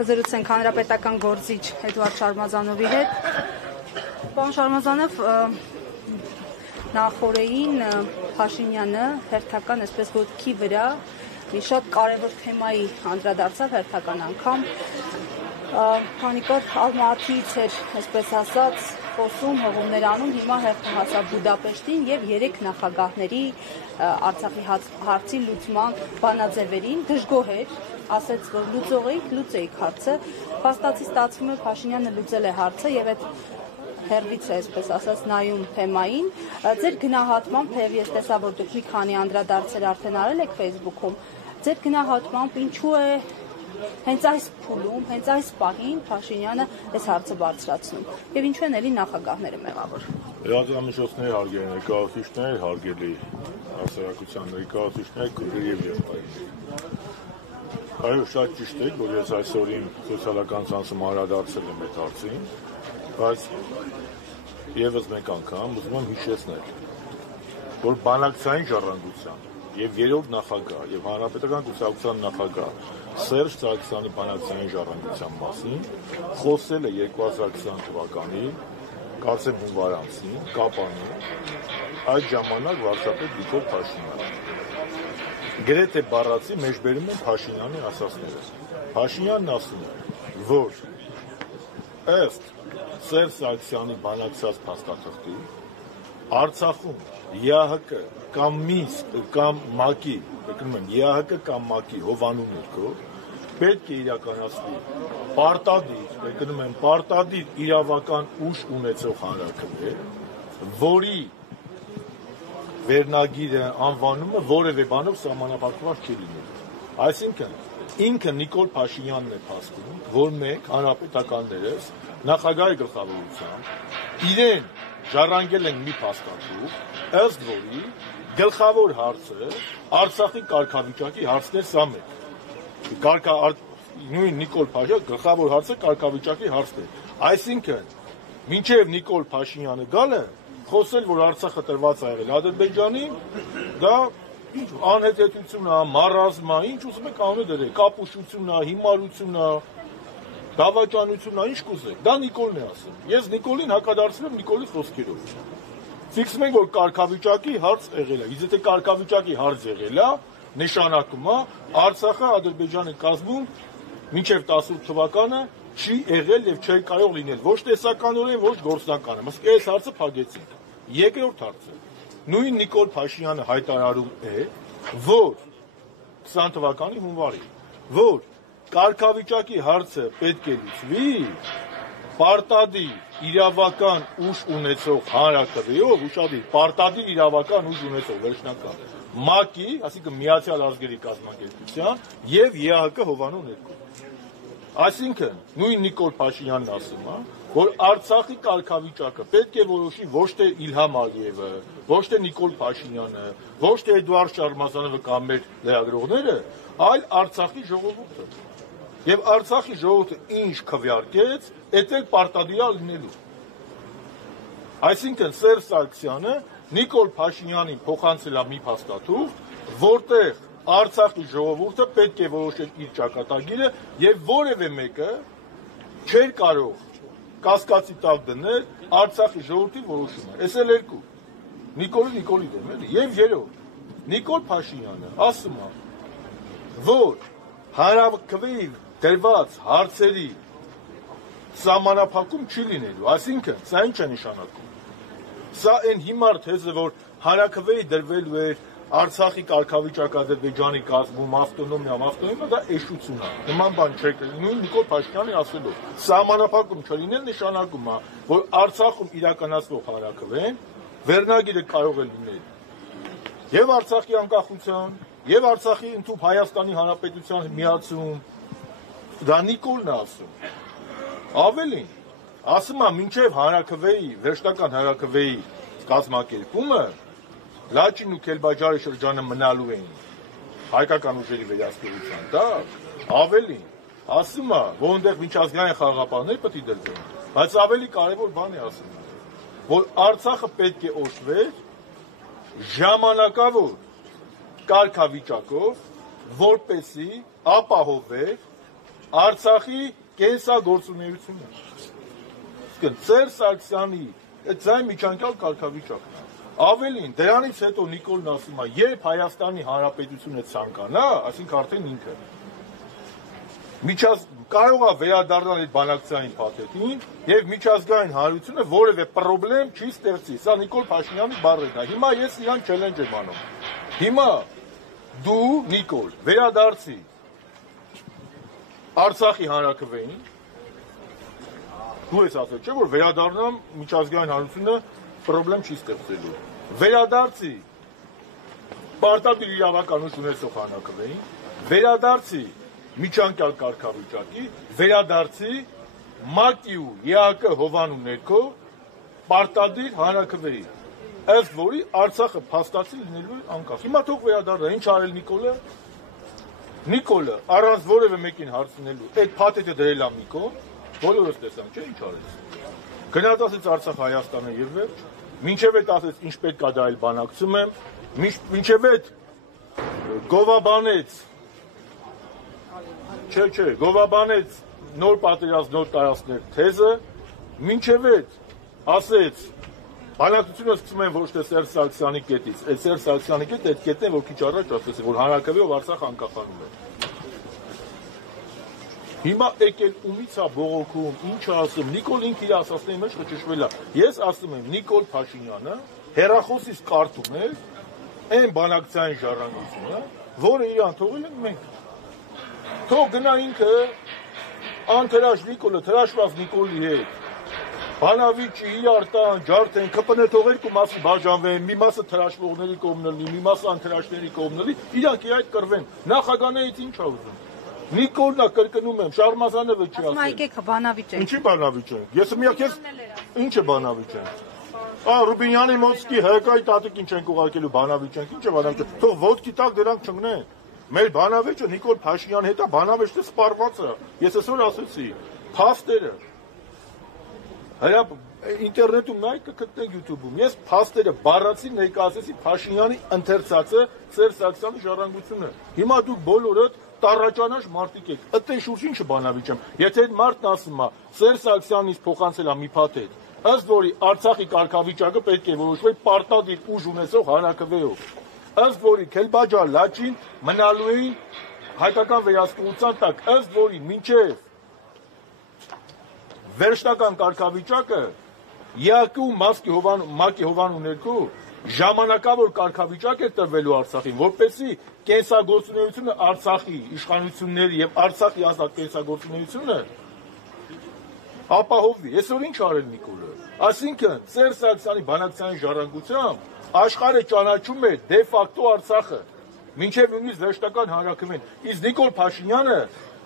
կզրուցենք հանրապետական գործիչ Էդուարդ Շարմազանովի հետ։ Պարոն Շարմազանով, նախորդին Փաշինյանը հերթական այսպես ոտքի վրա մի շատ կարևոր թեմայի անդրադարձավ հերթական անգամ։ Քանի որ Ալմատիից էր, այսպես ասած, խոսում, հողումներ անում, հիմա հերթը հասավ Բուդապեշտին եւ 3 նախագահների Արցախի հարցի լուծման բանաձևերին դժգոհ էր, ասաց, որ լուծեիք հարցը, փաստացի ստացվում է Փաշինյանը լուծել է հարցը եւ այդ հերվից է, այսպես ասած, նայում թեմային։ Ձեր գնահատմամբ, թեև ես տեսա, որ դուք մի քանի անդրադարձեր արդեն արել եք Facebook-ում, ձեր գնահատմամբ ինչու է հենց այս փուլում, հենց այս պահին Փաշինյանը այս հարցը բարձրացնում եւ ինչու են էլի նախագահները մեղավոր։ Լրատվամիջոցների հարգելի ներկայացուցիչներ, հարգելի հասարակության ներկայացուցիչներ, քույրեր եւ եղբայրներ։ Այո, շատ ճիշտ է, որ ես այսօր իմ սոցիալական ցանցում անդրադարձել եմ այդ հարցին, բայց եւս մեկ անգամ ուզում եմ հիշեցնել, որ բանակցային ժառանգության եւ երրորդ նախագահ եւ հանրապետական կուսակցության նախագահ Սերժ Սարգսյանի բանակցային ժառանգության մասին խոսել է 2020 թվականի կարծեմ հունվար ամսին Կապանում, այդ ժամանակ վարչապետ Վիկտոր Փաշինյանը։ Գրեթե բառացի մեջբերում են Փաշինյանի ասածները։ Փաշինյանն ասում է, որ ըստ Սերժ Սարգսյանի բանակցած փաստաթղթի Արցախում ԵԱՀԿ կամ Մինսկ կամ ՄԱԿ-ի, եկնում եմ ԵԱՀԿ կամ ՄԱԿ-ի հովանու ներքո պետք է իրականացվի պարտադիր իրավական ուժ ունեցող հանրաքվե, որի վերնագիրը, անվանումը որևէ բանով սահմանափակված չի լինելու։ Այսինքն, ինքը Նիկոլ Փաշինյանն է փաստում, որ մենք հանրապետականներս նախագահի գլխավորությամբ իրեն ժառանգել ենք մի փաստաթուղթ, ըստ որի գլխավոր հարցը Արցախի կարգավիճակի հարցն է սա մեկ։ Նույն Նիկոլ Փաշինյանը գլխավոր հարցը կարգավիճակի հարցն է։ Այսինքն, մինչև Նիկոլ Փաշինյանը գալը խոսել, որ Արցախը տրված է եղել Ադրբեջանին, դա անհետեթություն է, մարազմա, ինչ ուզում եք անունը դրեք, կապուշություն է, հիմարություն է, դավաճանություն է, ինչ կուզեք, դա Նիկոլն է ասում։ Ես Նիկոլին հակադարձում եմ Նիկոլի խոսքերով։ Ֆիքսում ենք, որ կարգավիճակի հարց եղել է, իսկ եթե կարգավիճակի հարց եղել է, նշանակում է Արցախը Ադրբեջանի կազմում մինչև 18 թվականը չի եղել եւ չի կարող լինել ոչ տեսականորեն, ոչ գործնականորեն։ Իսկ այս հարցը փակեցինք։ Երկրորդ հարցը։ Նույն Նիկոլ Փաշինյանը հայտարարում է, որ 20 թվականի հունվարին, որ կարգավիճակի հարցը պետք է լուծվի պարտադիր իրավական ուժ ունեցող հանրաքվեով, ուշադիր, պարտադիր իրավական ուժ ունեցող վերջնական ՄԱԿ-ի, այսինքն Միացյալ Ազգերի կազմակերպության եւ ԵԱՀԿ հովանու ներքո։ Այսինքն, նույն Նիկոլ Փաշինյանն ասում է, որ Արցախի կարգավիճակը պետք է որոշի ոչ թե Իլհամ Ալիևը, ոչ թե Նիկոլ Փաշինյանը, ոչ թե Էդուարդ Շարմազանովը կամ մեր լրագրողները, այլ Արցախի ժողովուրդը։ Եվ Արցախի ժողովուրդը ինչ քվեարկեց, դա էլ պարտադիր է լինելու։ Այսինքն Սերժ Սարգսյանը Նիկոլ Փաշինյանին փոխանցել է մի փաստաթուղթ, որտեղ Արցախի ժողովուրդը պետք է որոշեր իր ճակատագիրը եւ որևէ մեկը չէր կարող կասկածի տակ դնել Արցախի ժողովրդի որոշումը։ Էս էլ երկու։ Նիկոլի դեմ էլի եւ երրորդ։ Նիկոլ Փաշինյանը ասում է, որ հանրաքվեի դրված հարցերի սահմանափակում չի լինելու, այսինքն սա ինչ է նշանակում։ Սա այն հիմար թեզը, որ հանրաքվեի դրվելու էր Արցախի կարգավիճակը Ադրբեջանի կազմում ավտոնոմիա, դա էշություն է։ Նման բան չէ, նույն Նիկոլ Փաշինյանի ասելով, սահմանափակում չլինել նշանակում է, որ Արցախում իրականացվող հանրաքվեն վերնագիրը կարող է լինել եւ Արցախի անկախության, եւ Արցախի ընդհանուր Հայաստանի Հանրապետության միացում։ Դա Նիկոլն է ասում։ Ավելին, ասում է, մինչև հանրաքվեի, վերջնական հանրաքվեի կազմակերպումը Լաչին ու Քելբաջարի շրջանը մնալու էին հայկական ուժերի վերահսկողության տակ, ավելին, ասում է, որ այնտեղ միջազգային խաղաղապահներ պետք է դրվեն, բայց ավելի կարևոր բան է ասում, որ Արցախը պետք է օժտվեր ժամանակավոր կարգավիճակով, որպեսզի ապահովեր Արցախի կենսագործունեությունը։ Սեր Սարգսյանի այդ ձայն միջանկյալ կարգավիճակն է։ Ավելին, դրանից հետո Նիկոլն ասում է, երբ Հայաստանի Հանրապետությունը ցանկանա, այսինքն արդեն ինքը կարող է վերադառնալ այդ բանակցային փաթեթին եւ միջազգային հանրությունը որևէ խնդրեմ չի ստեղծի։ Սա Նիկոլ Փաշինյանի բառերն է։ Հիմա ես իրան չելենջ եմ անում։ Հիմա դու Նիկոլ վերադարձի Արցախի հանրաքվեին, դու ես ասել, չէ՞ որ վերադառնամ միջազգային հանրությունը խնդրեմ չի ստեղծելու։ Վերադարձի պարտադիր իրավականություն ունեցող հանրաքվեին, վերադարձի միջանկյալ կարգավիճակի, վերադարձի ՄԱԿ-ի ու ԵԱԿ հովանու ներքո պարտադիր հանրաքվեի, ըստ որի Արցախը փաստացի լինելու է անկախ։ Հիմա թող վերադառնա, ինչ արել Նիկոլը։ Նիկոլը առանց որևէ մեկին հարցնելու այդ փաթեթը դրել է մի կողմ, բոլորս տեսան, չէ՞ ինչ արեց։ Գնաց ասեց Արցախ Հայաստանը եւ վերջ, մինչեւ այդ ասեց ինչ պետք է դա էլ բանակցում եմ, մինչեւ այդ գովաբանեց գովաբանեց նոր պատերազմ, նոր տարածքներ թեզը, մինչև այդ ասեց բանակցությունը սկսում են ոչ թե Սերժ Սարգսյանի կետից, այդ Սերժ Սարգսյանի կետը այդ կետն է, որ քիչ առաջ ասեց, որ հանրաքվեով Արցախ անկախանում է։ Հիմա եկել ումից է բողոքում, ինչ ասում, Նիկոլ ինքը իր ասածների մեջ խճճվել է։ Ես ասում եմ, Նիկոլ Փաշինյանը հեռախոսից կարդում է այն բանակցային ժառանգությունը, որը իրան թողել ենք մենք։ Թող գնա ինքը անթրաշ Նիկոլը, թրաշված Նիկոլի հետ, Բանավիճի, Արտան, Ջարդեն, ԿՊՆ թող երկու մասի բաժանվեն, մի մասը թրաշվողների կողմն լինի, մի մասը անթրաշների կողմն լինի, իրանք այդ կռվեն։ Նախագահներից ինչ է ուզում։ Նիկոլն է կրկնում եմ, Շարմազանովը չի ասել։ Ասում եկեք բանավիճենք։ Ինչի բանավիճենք։ Ես միակ ես ինչ է բանավիճենք։ Ռուբինյանի Մոսկի հայկայի տատիկին չենք ուղարկելու բանավիճենք, ինչ է բանավիճենք։ Թող ոտքի տակ դրանք չմնեն։ Մեր բանավեճը Նիկոլ Փաշինյանի հետ է, բանավեճը սպառված է։ Ես այսօր ասեցի, փաստերը ինտերնետում նայեք կգտնեք YouTube-ում։ Ես փաստերը բառացի ներկայացրեցի Փաշինյանի ընթերցածը Սերժ Սարգսյանի ժառանգությունը։ Հիմա դուք բոլորդ տառաճանաշ մարդիկ եք։ Այդտեղ շուրջ ինչը բանավիճեմ։ Եթե այդ մարդն ասում է Սերժ Սարգսյանից փոխանցել է մի փաթեթ, ըստ որի Արցախի կարգավիճակը պետք է որոշվի պարտադիր ուժ ունեցող հանրաքվեով, ըստ որի Քելբաջար Լաչին մնալու էին հայկական վերահսկողության տակ, ըստ որի մինչև վերջնական կարգավիճակը ԵԱԿ-ի ու ՄԱԿ-ի հովանու ներքո ժամանակավոր կարգավիճակ է տրվելու Արցախին, որպեսզի կենսագործունեությունը Արցախի իշխանությունների եւ Արցախի ազատ կենսագործունեությունը ապահովվի։ Այսօր ինչ արել Նիկոլը։ Այսինքն Սերժ Սարգսյանի բանակցային ժառանգությամբ աշխարհը ճանաչում է դե ֆակտո Արցախը, մինչև նույնիսկ վերջնական հանրաքվեն։ Իսկ Նիկոլ Փաշինյանը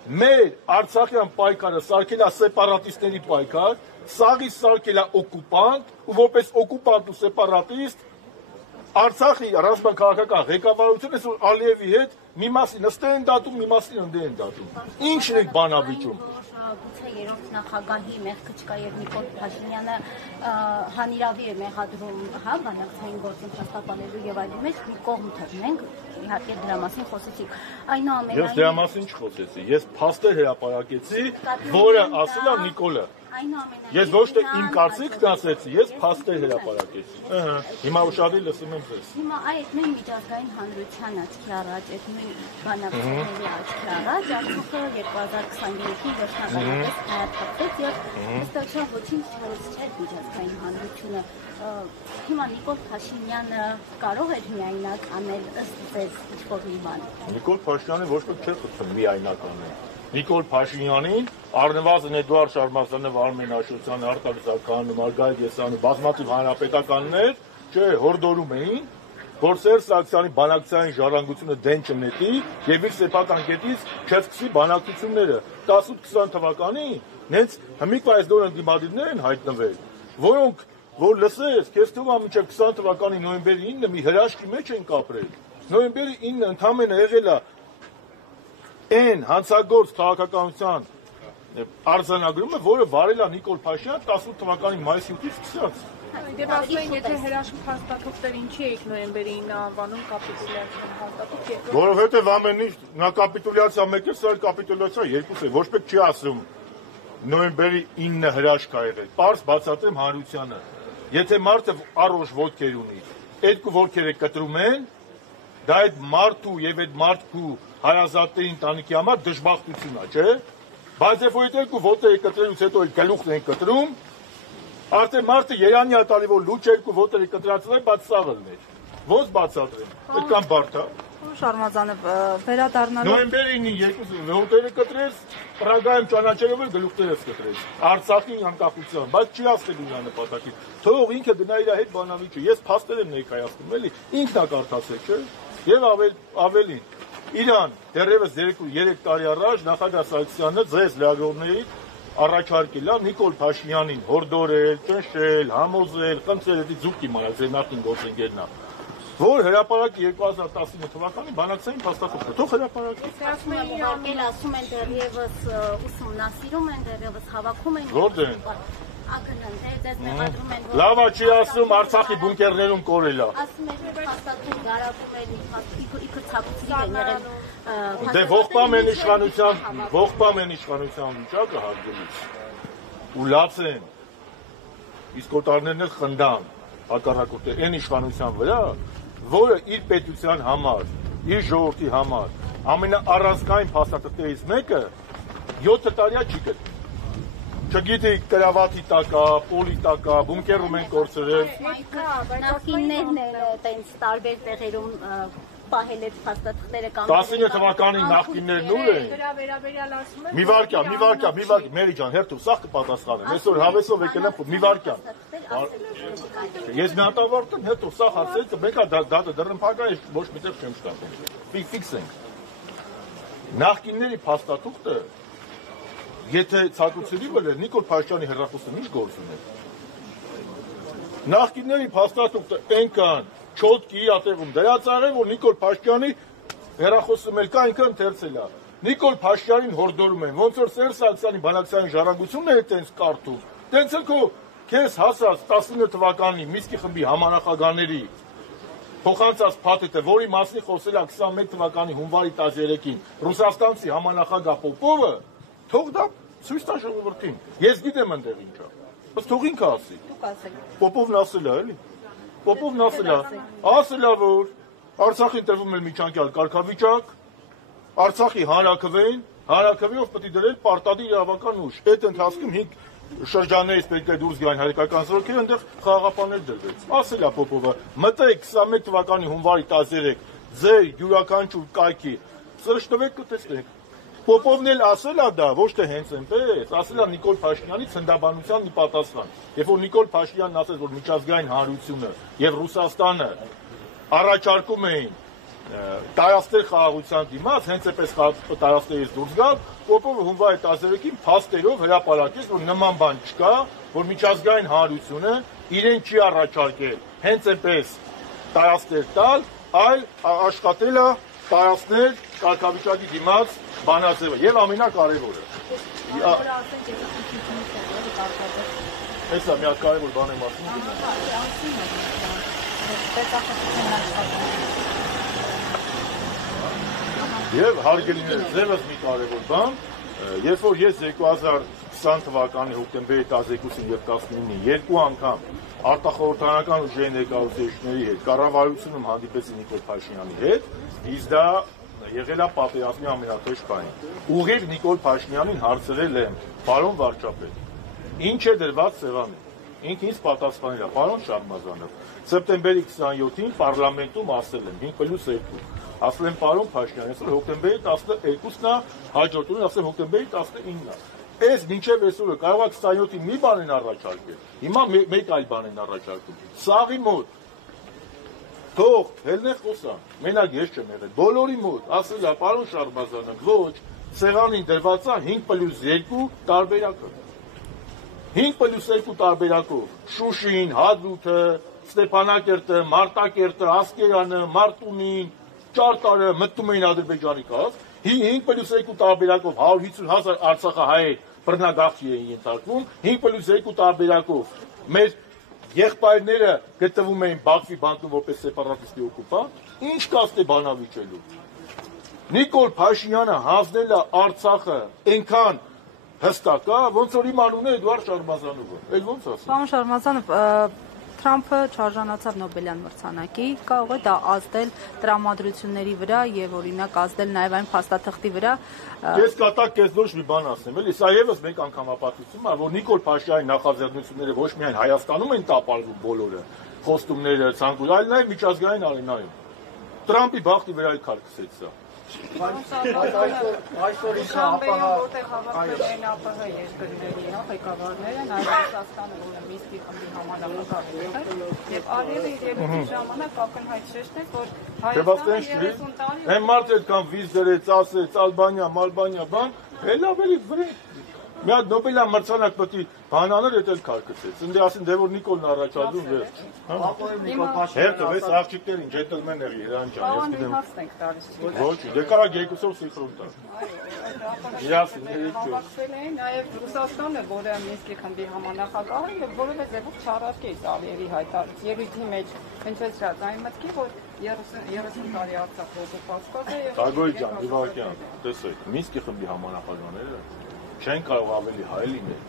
մեր Արցախյան պայքարը սարքել է սեպարատիստների պայքար, սաղից սարքել է օկուպանտ, ու որպես օկուպանտ ու սեպարատիստ Արցախի ռազմաքաղաքական ղեկավարությունը այսօր Ալիևի հետ մի մասին նստել են դատում, մի մասին ընդդեմ են դատում։ Ինչն է բանավիճում։ Գուցե երրորդ նախագահի մեղքը չկա եւ Նիկոլ Փաշինյանը հանիրավի է մեղադրում, հա, բանակցային գործին փաստաբանելու եւ այլն մեջ մի կողմ թողնենք, իհարկե դրա մասին խոսեցիք։ Այնուամենայնիվ ես դրա մասին չխոսեցի, ես փաստեր հրապարակեցի, որը ասել է Նիկոլը։ Ես ոչ թե իմ կարծիքն ասեցի, ես փաստեր հրապարակեցի։ Հիմա ուշադիր լսում եմ ձեզ։ Հիմա այդ նույն միջազգային հանրության աչքի առաջ, այդ նույն բանակցությունների աչքի առաջ, Արցախը 2023-ին վերջնականապես հայտարարվեց եւ ըստեյության ոչինչ չհարցրեց միջազգային հանրությունը։ Հիմա Նիկոլ Փաշինյանը կարող էր միայնակ անել ըստ ձեզ ինչ-որ մի բան։ Նիկոլ Փաշինյանը ոչ ոք չէր խփում միայնակ անել։ Նիկոլ Փաշինյանին, առնվազն Էդուարդ Շարմազանով, Արմեն Աշոտյանը, Արտակ Զաքարյանը, Մարգարիտ Եսյանը, բազմաթիվ հանրապետականներ, չէ, հորդորում էին, որ Սերժ Սարգսյանի բանակցային ժառանգությունը դեն չնետի եւ իր սեփական կետից չսկսի բանակցությունները։ 18-20 թվականին նենց հմիկվա այս դոր ընդդիմադիրներ են հայտնվել, որոնք որ լսես, քեզ թվում է մինչև 20 թվականի նոյեմբերի 9-ը մի հրաշքի մեջ են կապրել։ Նոյեմբերի 9-ը ընդամենը եղել է այն հանցագործ քաղաքականության արձանագրումը, որը վարել է Նիկոլ Փաշինյանը 18 թվականի մայիսի 8-ից սկսած։ Դե ասում են, եթե հրաշք փաստաթուղթեր ինչի եք նոյեմբերի 9-ը անվանում կապիտուլյացիա փաստաթուղթ։ Որովհետև ամեն ինչ նա կապիտուլյացիա մեկը, սա կապիտուլյացիա երկուսը, ոչ մեկ չի ասում նոյեմբերի 9-ը հրաշք ա եղել։ Պարզ բացատրեմ հանրությանը։ Եթե մարդը առողջ ոտքեր ունի, երկու ոտքերը կտրում են, դա այդ մարդու եւ այդ մարդու հարազատների ընտանիքի համար դժբախտություն է, չէ՞։ Բայց երբ որ երկու ոտերը կտրելուց հետո էլ գլուխն են կտրում, արդեն մարդը երանի է տալի, որ լուճ երկու ոտերը կտրածվել, բայց սաղը լներ։ Ոնց բացատրեմ։ Այդքան բարդ է։ Շարմազանով վերադառնալով Նոյեմբերի 9-ին երկու ոտերը կտրեց, Պրագայում ճանաչելով էլ գլուխներս կտրեց։ Արցախի անկախության, բայց չի ասելու նա նպատակի։ Թող ինքը գնա իր հետ բանավիճը։ Ես փաստեր եմ ներկայացնում, էլի։ Ինքն է կարդացել, չէ՞։ Եվ ավելին Իրան դեռևս 3 տարի առաջ նախագահ Սարգսյանը ձեզ լրագրողների առաջարկել է Նիկոլ Փաշինյանին հորդորել, ճնշել, համոզել, խնդրել էդի ձուկ իմանալ ձեր նախին գործընկերն է, որ հրապարակի 2019 թվականի բանակցային փաստաթուղթը թող հրապարակի։ Ասում են դեռևս ուսումնասիրում են, դեռևս հավաքում են։ Որտե՞ղ են։ Լավ է չի ասում Արցախի բունկերներում կորել է։ Ասում են փաստաթուղթ գարակում են, իբր ցավուցրի են եղել։ Դե ողբամ են իշխանության վիճակը հարգելիս։ Ու լաց են։ Իսկ օտարներն էլ խնդան հակառակորդը այն իշխանության վրա, որը իր պետության համար, իր ժողովրդի համար ամենաառանցքային փաստաթղթերից մեկը 7 տարիա չի գտել։ Չգիտի կրավատի տակա, պոլի տակա, բունկերում են կորցրել։ Նախիններն էլ տենց տարբեր տեղերում պահել այդ փաստաթղթերը կամ 19 թվականի նախկիններն ուր են։ Դրա վերաբերյալ ասում են։ Մի վարքյան, Մերի ջան, հերթով սաղ կպատասխանեմ։ Այսօր հավեսով եկել եմ մի վարքյան։ Ես մի հատ ավարտեմ, հետո սաղ ասել, մեկը դատը դռնփակա, ոչ միտեղ չեմ շտապում։ Ֆիքսենք։ Նախկինների փաստաթուղթը եթե ցանկությունի բերել Նիկոլ Փաշինյանի հեռախոսը ինչ գործ ուներ։ Նախկինների փաստաթուղթը այնքան չոտքի իր տեղում դրած արել, որ Նիկոլ Փաշինյանի հեռախոսը մեր կա այնքան թերցել է։ Նիկոլ Փաշինյանին հորդորում են, ոնց որ Սերժ Սարգսյանի բանակցային ժառանգությունն է այդպես կարդում։ Տենց էլ քո քեզ հասած 19 թվականի Միսկի խմբի համանախագահների փոխանցած փաթեթը, որի մասին խոսել է 21 թվականի հունվարի 13-ին ռուսաստանցի համանախագահ Պոպովը, թող դա ցույց տա ժողովրդին։ Ես գիտեմ այնտեղ ինչ է։ Բայց թող ինքը ասի։ Պոպովն ասել է, էլի։ Պոպովն ասել է, որ Արցախին տրվում է միջանկյալ կարգավիճակ, Արցախի հանրաքվեով պետք է դրել պարտադիր իրավական ուժ։ Այդ ընթացքում 5 շրջաններից պետք է դուրս գան հայկական զորքերը, այնտեղ խաղաղապահներ դրվեց։ Ասել է Պոպովը, մտեք 21 թվականի հունվարի 13 ձեր յուրաքանչյուր կայքի սրճտվեք կտեսնեք։ Պոպովն էլ ասել է դա, ոչ թե հենց այնպես, ասել է Նիկոլ Փաշինյանի ցնդաբանության պատասխան։ Երբ որ Նիկոլ Փաշինյանն ասեց, որ միջազգային հանրությունը եւ Ռուսաստանը առաջարկում էին տարածքներ խաղաղության դիմաց, հենց այնպես տարածքներից դուրս գալ, Պոպովը հունվարի 13-ին փաստերով հրապարակեց, որ նման բան չկա, որ միջազգային հանրությունը իրեն չի առաջարկել հենց այնպես տարածքներ տալ, այլ աշխատել է տարածքներ կարգավիճակի դիմաց բանաձևը եւ ամենակարևորը։ Հեսա մի հատ կարևոր բան եմ ասում։ Եվ հարգելիներ, ձեւս մի կարևոր բան, երբ որ ես 2020 թվականի հոկտեմբերի 12-ին եւ 19-ին երկու անգամ արտախորհրդարանական ուժերի ներկայացուցիչների հետ կառավարությունում հանդիպեցի Նիկոլ Փաշինյանի հետ, իսկ դա եղել է պատերազմի ամենաթեժ պահին։ Ուղիղ Նիկոլ Փաշինյանին հարցրել եմ, պարոն վարչապետ, ինչ է դրված սեղանին։ Ինքը ինձ պատասխանել է, պարոն Շարմազանով, սեպտեմբերի 27-ին պարլամենտում ասել եմ 5+2։ Ասել եմ, պարոն Փաշինյան, այսօր հոկտեմբերի 12-ն է, հաջորդ օրն ասել հոկտեմբերի 19-ն է։ Այս մինչև այսօրը կարող է 27-ին մի բան են առաջարկել։ Հիմա մեկ այլ բան են առաջարկում։ Սաղի մոտ թող հելնե խոսա, մենակ ես չեմ եղել, բոլորի մոտ ասել է, պարոն Շարմազանը, ոչ, սեղանին դրված է 5+2 տարբերակը։ 5+2 տարբերակով Շուշին, Հադրութը, Ստեփանակերտը, Մարտակերտը, Ասկերանը, Մարտունին, Ճարտարը մտնում էին Ադրբեջանի կազմ, 5+2 տարբերակով 150,000 արցախահայեր բռնագաղթի էին ենթարկվում 5+2 տարբերակով մեր եղբայրները գտնվում էին Բաքվի բանկում որպես սեպարատիստի օկուպանտ, ինչ կաստ է բանավիճելու։ Նիկոլ Փաշինյանը հանձնել է Արցախը այնքան հստակ է, ոնց որ իմ անունը Էդուարդ Շարմազանովը։ Էլ ոնց ասեմ։ Պարոն Շարմազանով, Թրամփը չարժանացավ Նոբելյան մրցանակի, կարող է դա ազդել տրամադրությունների վրա եւ օրինակ ազդել նաեւ այն փաստաթղթի վրա։ Ես կատակ ես ոչ մի բան ասեմ, էլի, սա եւս մեկ անգամ ապացուցում է, որ Նիկոլ Փաշինյանի նախաձեռնությունները ոչ միայն Հայաստանում են տապալվում բոլորը, խոստումները, ցանկություն, այլ նաեւ միջազգային արենայում։ Տրամփի բախտի վրա էլ քարքսեց սա։ Այսօր Շամբեյում որտեղ հավաքվել են ԱՊՀ երկրների ղեկավարները, նաև Ռուսաստանը, որը Մինսկի խմբի համանախագահ է, եւ Արիևը իր ելույթի ժամանակ ակնհայտ շեշտեց, որ Հայաստանը 30 տարի Այն մարդը կան վիզ դրեց, ասեց, Ալբանիա, Մալբանիա, բան, էլ ավելի վրե։ Մի հատ Նոբելյան մրցանակ պետք է բանաներ էլ քարկեցեց։ Ընդ ասին դե որ Նիկոլն առաջադրում վերջ։ Նիկոլ Փաշինյանը Հերթը վեց աղջիկներին ջենտլմեն եղի Երևան ջան, ես գիտեմ։ հասնենք տալիս։ Ոչ, դե կարա երկուսով սիխրում տա։ Իրասին Հավաքվել էին նաև Ռուսաստանը, որը Մինսկի խմբի համանախագահ է եւ որևէ ձևով չարարկեց Ալիևի հայտարարած ելույթի մեջ հնչեցրած այն մտքի, որ 30 տարի Արցախը օկուպացված է եւ Տագոյ ջան, Իվակյան, տեսեք, Մինսկի խմբի համանախագահները չեն կարող ավելի հայ լինել,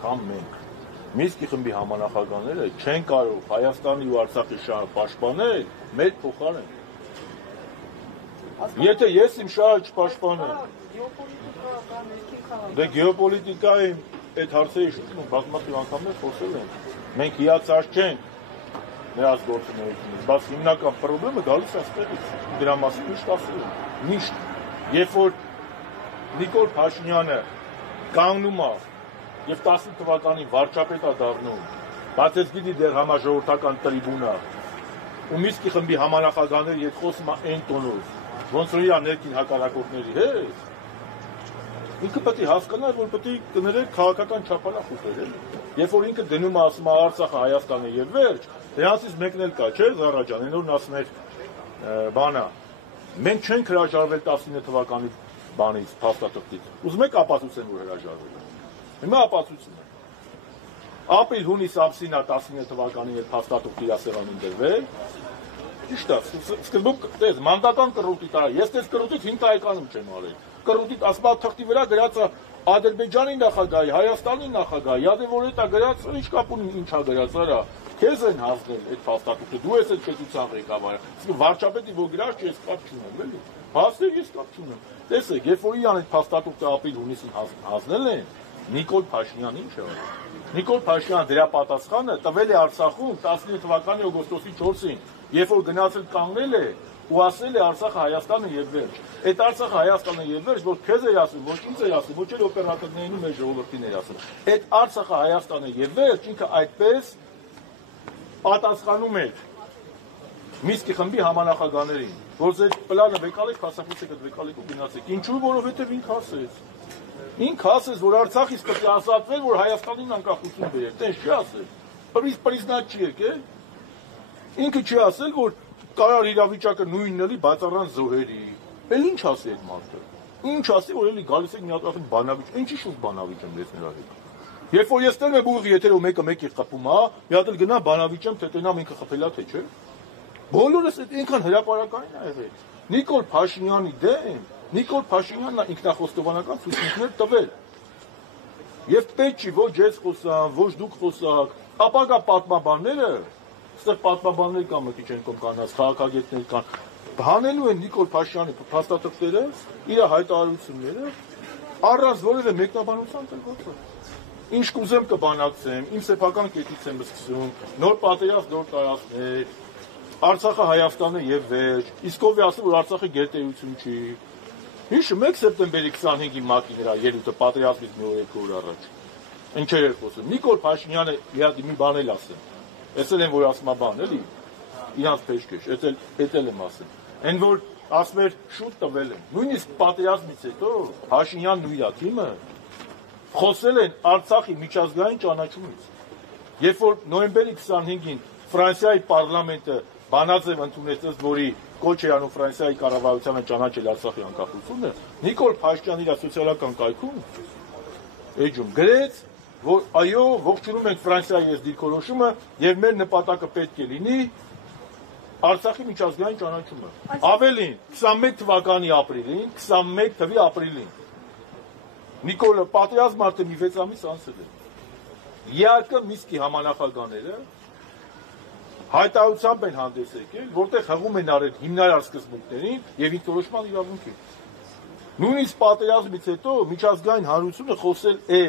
քան մենք։ Մինսկի խմբի համանախագահները չեն կարող Հայաստանի ու Արցախի շահը պաշտպանել մեր փոխարեն։ Եթե ես իմ շահը չպաշտպանեմ, դե գեոպոլիտիկայի այդ հարցերի շուրջ բազմաթիվ անգամներ խոսել են։ Մենք հիացած չենք նրանց գործունեությունից, բայց հիմնական խնդիրը գալիս է այստեղից։ Դրա մասին միշտ ասել եմ։ Միշտ, երբ որ Նիկոլ Փաշինյանը կանգնում է եւ 10 թվականին վարչապետ է դառնում, բայց ես գիտի դեռ համաժողովրդական տրիբունա ու Մինսկի խմբի համանախագահները երբ խոսում են այն տոնով, ոնց որ իր ներքին հակառակորդների հետ, ինքը պետք է հասկանա, որ պետք է կներեք քաղաքական չափանակ ուտել։ Երբ որ ինքը դնում է ասում է Արցախը Հայաստանը եւ վերջ, դրանից մեկն էլ կա, չէ՞, Զարա ջան, այնօրն ասում էր բանա։ Մենք չենք հրաժարվել 19 թվականի բանից, փաստաթղթից։ Ուզում եք ապացուցեն, որ հրաժարվել են։ Հիմա ապացուցում եմ։ Ապրիլ-հունիս ամսին է 19 թվականին էլ փաստաթղթ իր սեղանին դրվել։ Ճիշտ է, սկզբում դες մանդատան կռուտի տարա։ Ես դες կռուտից 5 տարեկանում չեմ արել։ Կռուտի ասպատթղթի վրա գրած է Ադրբեջանի նախագահի, Հայաստանի նախագահի, յադե որ դա գրած, ինչ կապ ունի, ինչա գրած, արա։ Քեզ են հասնել այդ փաստաթղթը, դու ես այդ պետության ղեկավարը։ Իսկ վարչապետի որ գրած չի, ես կապ չունեմ, էլի։ Հասնել ես կապ չունեմ։ Տեսեք, երբ որ իրան այդ փաստաթղթը ապրիլ-հունիսին հասնել են, Նիկոլ Փաշինյանը ինչ է արել։ Նիկոլ Փաշինյանը դրա պատասխանը տվել է Արցախում 19 թվականի օգոստոսի 4-ին, երբ որ գնացել կանգնել է ու ասել է Արցախը Հայաստանը եւ վերջ։ Այդ Արցախը Հայաստանը եւ վերջ, որ քեզ է ասում, ոչ ինձ է ասում, ոչ էլ օպերատորներին ու մեր ժողովրդին է ասում։ Այդ Արցախը Հայաստանը եւ վերջ ինքը այդպես պատասխանում է Մինսկի խմբի համանախագահներին, որ ձեր պլանը վեկալեք, փաստացեք այդ վեկալեք ու գնացեք։ Ինչու, որովհետեւ ինքը ասեց։ Ինքը ասեց, որ Արցախից պետք է ազատվել, որ Հայաստանին անկախություն բերել։ Տես չի ասել։ Պրիզնատ չի եկել։ Ինքը չի ասել, որ կարար իրավիճակը նույնն էլի, բայց առանց զոհերի։ Էլ ինչ ասի այդ մարդը։ Ինչ ասի, որ էլի գալիս եք մի հատ ասում բանավիճ։ Ինչի շուտ բանավիճ եմ ես նրա հետ։ Երբ որ ես տերում եմ ուղիղ եթերով մեկը խփում, հա, մի հատ էլ գնա բանավիճեմ, թե տենամ ինքը խփելա թե չէ։ Բոլորս այդ այնքան հրապարակային ա եղել։ Նիկոլ Փաշինյանի դեմ, Նիկոլ Փաշինյանն ինքնախոստովանական ցույցներ տվել։ Եվ պետք չի ոչ ես խոսամ, ոչ դուք խոսակ, ապագա պատմաբանները, այստեղ պատմաբաններ կան, մի քիչ են կանած, քաղաքագետներ կան, հանելու են Նիկոլ Փաշինյանի փաստաթղթերը, իր հայտարարությունները, առանց որևէ մեկնաբանության գործը։ Ինչ կուզեմ կբանակցեմ, իմ սեփական կետից եմ սկսում, նոր պատերազմ, նոր տարածքներ, Արցախը Հայաստանը եւ վերջ, իսկ ով է ասում, որ Արցախը գերտերություն չի։ Հիշում եք սեպտեմբերի 25-ի ՄԱԿ-ի նրա ելույթը պատերազմից մի օր առաջ։ Ինչեր էր խոսում։ Նիկոլ Փաշինյանը մի բան էլ ասեմ։ Էսել են որ ասում բան, էլի։ Իրանց փեշքեշ, էտել եմ ասեմ։ Այն որ ասում էր շուտ տվել են։ Նույնիսկ պատերազմից հետո Փաշինյանն ու իր թիմը խոսել են Արցախի միջազգային ճանաչումից։ Երբ որ նոյեմբերի 25-ին Ֆրանսիայի պարլամենտը բանաձև ընդունեց, որի կոչ է անում Ֆրանսիայի կառավարությանը ճանաչել Արցախի անկախությունը, Նիկոլ Փաշինյանը իր սոցիալական կայքում էջում գրեց, որ այո, ողջունում ենք Ֆրանսիայի այս դիրքորոշումը եւ մեր նպատակը պետք է լինի Արցախի միջազգային ճանաչումը։ Ավելին, 21 թվականի ապրիլին, 21 թվականի ապրիլին Նիկոլը պատերազմ արդեն մի 6 ամիս անցել է։ ԵԱԿ Միսկի համանախագահները հայտարարությամբ են հանդես եկել, որտեղ հղում են արել հիմնարար սկզբունքներին եւ ինքնորոշման իրավունքին։ Նույնիսկ պատերազմից հետո միջազգային հանրությունը խոսել է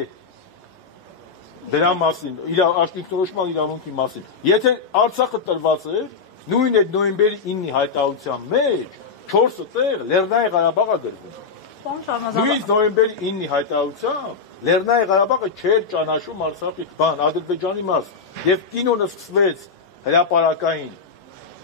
դրա մասին, ինքնորոշման իրավունքի մասին։ Եթե Արցախը տրված է, նույն այդ նոյեմբերի 9-ի հայտարարության մեջ 4 տեղ Լեռնային Ղարաբաղը դրվում։ Նույնիսկ նոյեմբերի 9-ի հայտարարությամբ Լեռնային Ղարաբաղը չէր ճանաչում Արցախի Ադրբեջանի մաս եւ կինոնը սկսվեց հրապարակային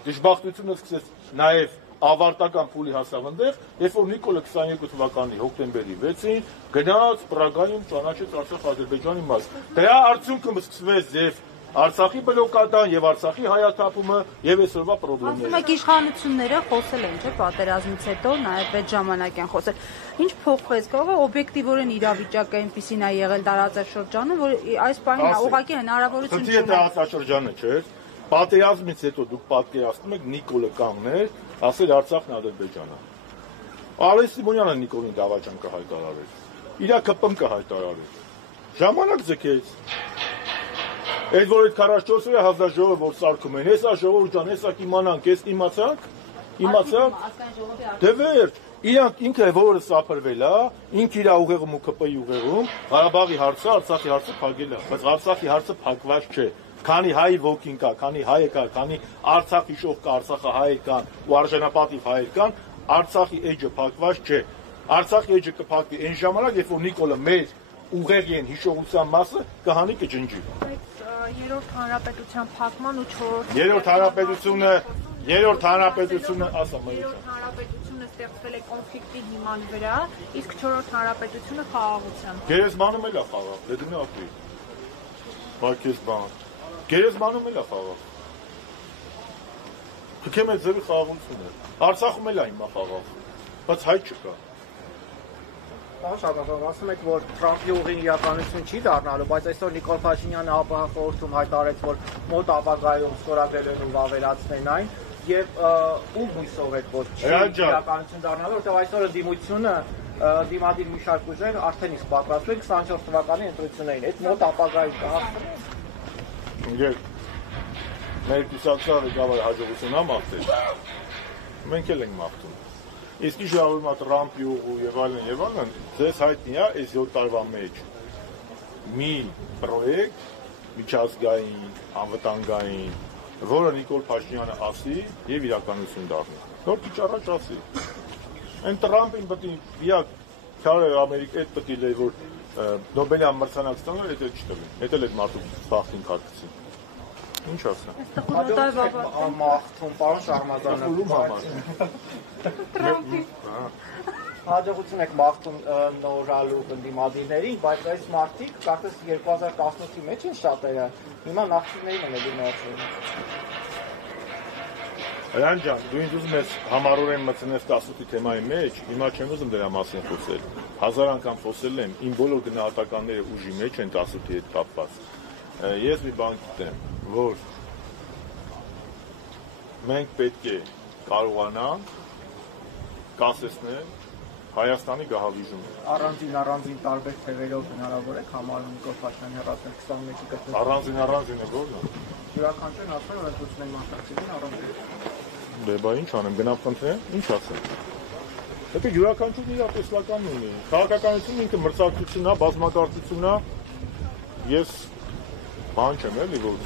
դժբախտությունը սկսեց նաեւ ավարտական փուլի հասավ այնտեղ, երբ որ Նիկոլը 22 թվականի հոկտեմբերի 6-ին գնաց Պրագայում ճանաչեց Արցախ-Ադրբեջանի մաս։ Դրա արդյունքում սկսվեց եւ Արցախի բլոկադան եւ Արցախի հայաթափումը եւ այսօրվա խնդիրները։ Ասում եք իշխանությունները խոսել են, չէ՞, պատերազմից հետո նաեւ այդ ժամանակ են խոսել։ Ինչ փոխվեց, կարող է օբյեկտիվորեն իրավիճակը այնպեսին է եղել տարածաշրջանը, որ այս պահին ուղղակի հնարավորություն չունի։ Տարածաշրջանը չէ։ Պատերազմից հետո դուք պատկերացնում եք Նիկոլը կանգներ, ասել Արցախն Ադրբեջանը։ Արես Սիմոնյանը Նիկոլին դավաճան կհայտարարեր։ Իրա ԿՊՄ կհայտարարեր։ Ժամանակ ձգեց։ Այդ որ այդ 44-ը հանձնաժողովը որ սարքում են, հեսա ժողովուրդ ջան, հեսա կիմանանք, ես իմացաք։ Դե վերջ, իրանք ինքը որը սափրվել է, ինք իր ուղեղում ու ԿՊ-ի ուղեղում Ղարաբաղի հարցը, Արցախի հարցը փակել է, բայց Արցախի հարցը փակված չէ։ Քանի հայ ոգին կա, քանի հայը կա, քանի Արցախ հիշող կա, Արցախը հայեր կան ու արժանապատիվ հայեր կան, Արցախի էջը փակված չէ։ Արցախի էջը կփակվի այն ժամանակ, երբ որ Նիկոլը մեր ուղեղի են հիշողության մասը կհանի կջնջի։ Երրորդ հանրապետության փակման ու 4-րդ երրորդ հանրապետությունը, ասա մայր։ Երրորդ հանրապետությունը ստեղծվել է կոնֆլիկտի հիման վրա, իսկ 4-րդ հանրապետությունը խաղաղության։ Գերեզմանում էլ է խաղաղ, դե դու ապրի։ Բակես բան։ Գերեզմանում էլ է խաղաղ։ Թքեմ է ձերի խաղաղությունը։ Արցախում էլ է հիմա խաղաղ, բայց հայ չկա։ Պարոն ասում եք, որ Թրամփի ուղին իրականություն չի դառնալու, բայց այսօր Նիկոլ Փաշինյանը ԱՊՀ խորհրդում հայտարարեց, որ մոտ ապագայում ստորագրել ու վավերացնեն այն, եւ ում հույսով եք, որ չի իրականություն դառնալու, որտեղ այսօր դիմությունը դիմադիր մի շարք ուժեր արդեն իսկ պատրաստվել 24 թվականի ընտրություններին, այդ մոտ ապագայում կհասնեն։ Մեր կուսակցության ղեկավարը հաջողություն մաղթել, մենք էլ ենք մաղթում։ Իսկ իշխանությունը Թրամփի ուղու եւ այլն, ձեզ հայտնի է այս 7 տարվա մեջ մի պրոյեկտ միջազգային, անվտանգային, որը Նիկոլ Փաշինյանը ասի եւ իրականություն դառնի։ Նոր քիչ առաջ ասի։ Այն Թրամփին պետք է իակ քարը Ամերիկա այդ պետք է որ Նոբելյան մրցանակ ստանալ, դա չտվի։ Դա էլ այդ մարդու բախտին քարտեցին։ Ինչ ասա։ Մաղթում, պարոն Շահմազյանը։ Ում համար։ Հաջողություն եք մաղթում նորալու ընդդիմադիրներին, բայց այս մարդիկ կարծես 2018-ի մեջ են շատերը, հիմա նախկիններին են էլի մնացել։ Հրան ջան, դու ինձ ուզում ես համառորեն մտցնես 18-ի թեմայի մեջ, հիմա չեմ ուզում դրա մասին խոսել։ 1000 անգամ խոսել եմ, իմ բոլոր գնահատականները ուժի մեջ են 18-ի հետ կապված։ Ես մի բան գիտեմ, որ մենք պետք է կարողանանք կասեցնել Հայաստանի գահավիժումը։ Առանձին տարբեր թևերով հնարավոր է համարում Նիկոլ Փաշինյանի հեռացնել 21-ի կտրում։ Առանձին է որն է։ Յուրաքանչյուրն ասում է, որ ընդունել մասնակցին առանձին։ Դե բա ինչ անեմ, գնամ խնդրեմ, ինչ ասեմ։ Դե յուրաքանչյուրն իր տեսլականն ունի։ Քաղաքականությունը ինքը մրցակցություն է, բազմակարծություն է։ Ես բան չեմ էլի որ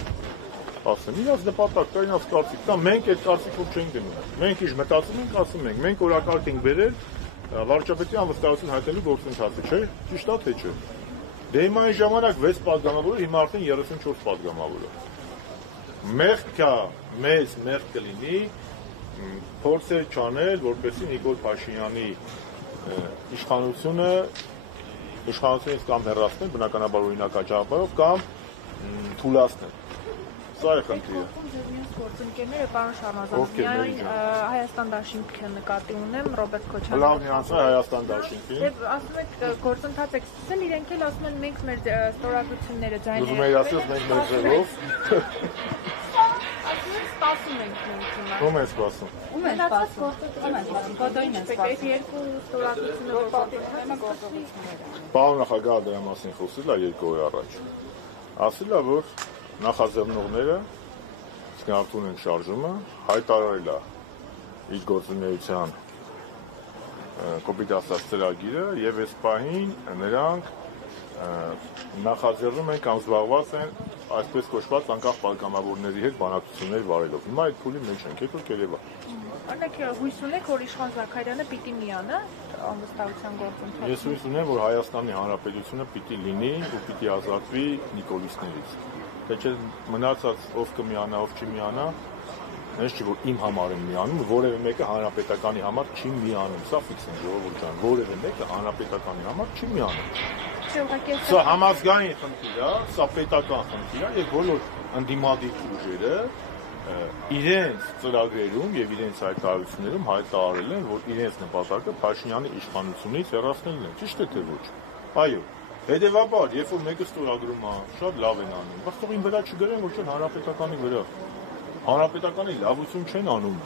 ասեմ, իրաց նպատակ կա, իրաց կարծիք կա, մենք այդ կարծիքով չենք գնում։ Մենք ինչ մտածում ենք, ասում ենք, մենք օրակարգ ենք բերել վարչապետի անվստահություն հայտնելու գործընթացը, չէ՞, ճիշտ է թե չէ։ Դե հիմա այն ժամանակ 6 պատգամավոր էր, հիմա արդեն 34 պատգամավոր է։ Մեղք կա, մեծ մեղք կլինի փորձեր չանել, որպեսզի Նիկոլ Փաշինյանի իշխանությունից կամ հեռացնել, բնականաբար օրինական ճանապարհով կամ թուլացնել։ Սա է խնդիրը։ Մյուս գործընկերները պարոն Շամազանov, միայն Հայաստան դաշինքը նկատի ունեմ, Ռոբերտ Քոչարյանը։ Լավ նյուանս է Հայաստան դաշինքի։ Եվ ասում եք գործընթաց եք սկսել, իրենք էլ ասում են մենք մեր ստորագրությունները Ուզում եք ասես մենք մեր ձևով։ Ասում են սպասում ենք մենք հիմա։ Ում է սպասում։ Ում են սպասում։ Ում են սպասում։ Կոդոին են սպասում։ Այդ երկու ստորագրությունը որ պատասխանում են գործողությունները։ Պարոն նախագահը դրա մասին խոսել է 2 օր առաջ։ Ասել է, որ նախաձեռնողները սկսնավտուն են շարժումը, հայտարարել է իր գործունեության կոպիտ ասած ծրագիրը եւ այս պահին նրանք նախաձեռնում են կամ զբաղված են այսպես կոչված անկախ պատգամավորների հետ բանակցություններ վարելով։ Հիմա այդ փուլի մեջ ենք, եկեք երևա։ Օրինակ հույս ունեք, որ Իշխան Զաքարյանը պիտի միանա անվստահության գործընթացում։ Ես հույս ունեմ, որ Հայաստանի Հանրապետությունը պիտի լինի ու պիտի ազատվի նիկոլիսներից։ Թե չէ մնացած ով կմիանա, ով չի միանա, հենց չի որ իմ համար են միանում, որևէ մեկը հանրապետականի համար չի միանում։ Սա ֆիքս է ժողովուրդ ջան, որևէ մեկը հանրապետականի համար չի միանում։ Սա համազգային խնդիր է, սա պետական խնդիր է եւ բոլոր ընդդիմադիր ուժերը իրենց ծրագրերում եւ իրենց հայտարարություններում հայտարարել են, որ իրենց նպատակը Փաշինյանի իշխանությունից հեռացնելն է, ճիշտ է թե ոչ։ Այո, հետեւաբար, երբ որ մեկը ստորագրում է, շատ լավ են անում, բայց թող ին վրա չգրեն, ոչ էլ հանրապետականի վրա։ Հանրապետականի լավություն չեն անում,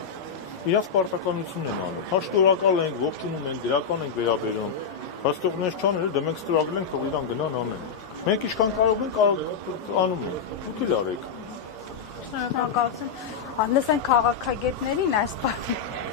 իրաց պարտականությունն են անում։ Հաշտորակալ ենք, ողջունում են, դրական ենք վերաբերում, բայց թող նես չանել, դե մենք ստորագրել ենք, թող իրան գնան անեն։ Մենք ինչքան կարող ենք, անում ենք, դուք էլ արեք։ Շնորհակալություն։ Լսենք քաղաքագետներին այս բանը։